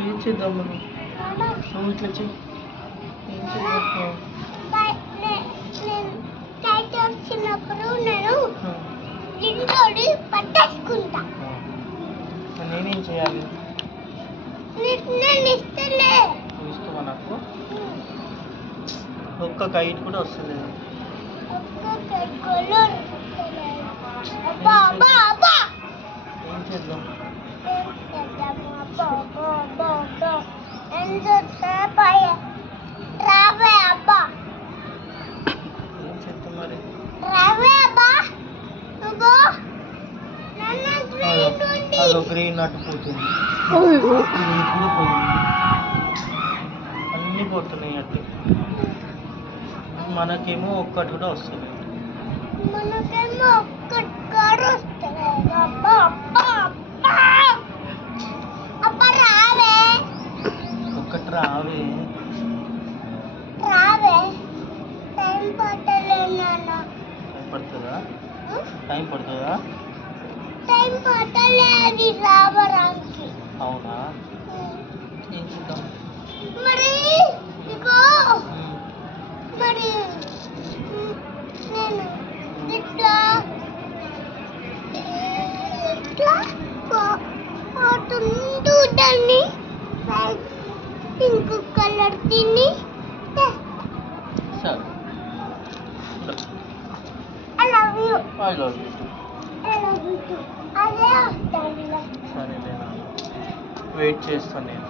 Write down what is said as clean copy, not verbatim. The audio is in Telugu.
ఏం చేద్దాం మనం? నువ్వు ఇట్లా చెయ్యి. ఏం చేద్దాం? వచ్చినప్పుడు నేను ఇంట్లోడి పట్టేసుకుంటా. నేనేం చేయాలి? నేను ఇస్తలే. నువ్వు ఇస్తావా నాకు? ఒక్క కైట్ కూడా వస్తలేదు. ఏం చేద్దాం? ఏం చేద్దాం మరి? అదో గ్రీన్ అటు పోతుంది, ఇప్పుడు పోయింది, అన్నీ పోతున్నాయి అటు. మనకేమో ఒక్కటి కూడా వస్తుంది. మనకేమో ఒక్కటి కూడా వస్తలేదు. ఒక్కటి రావే. టైం పట్టలేదు నాన్న. టైం పడుతుందా? టైం పట్టలేదు రావడానికి. అవునా? ఏం చూద్దాం మరి. ఇగో మరి నేను ఇట్లా దాన్ని పింక్ కలర్ తిని సరే. I love you. I love you too. I love you too. అదే వస్తాను. సరేలేనా, వెయిట్ చేస్తాను నేను.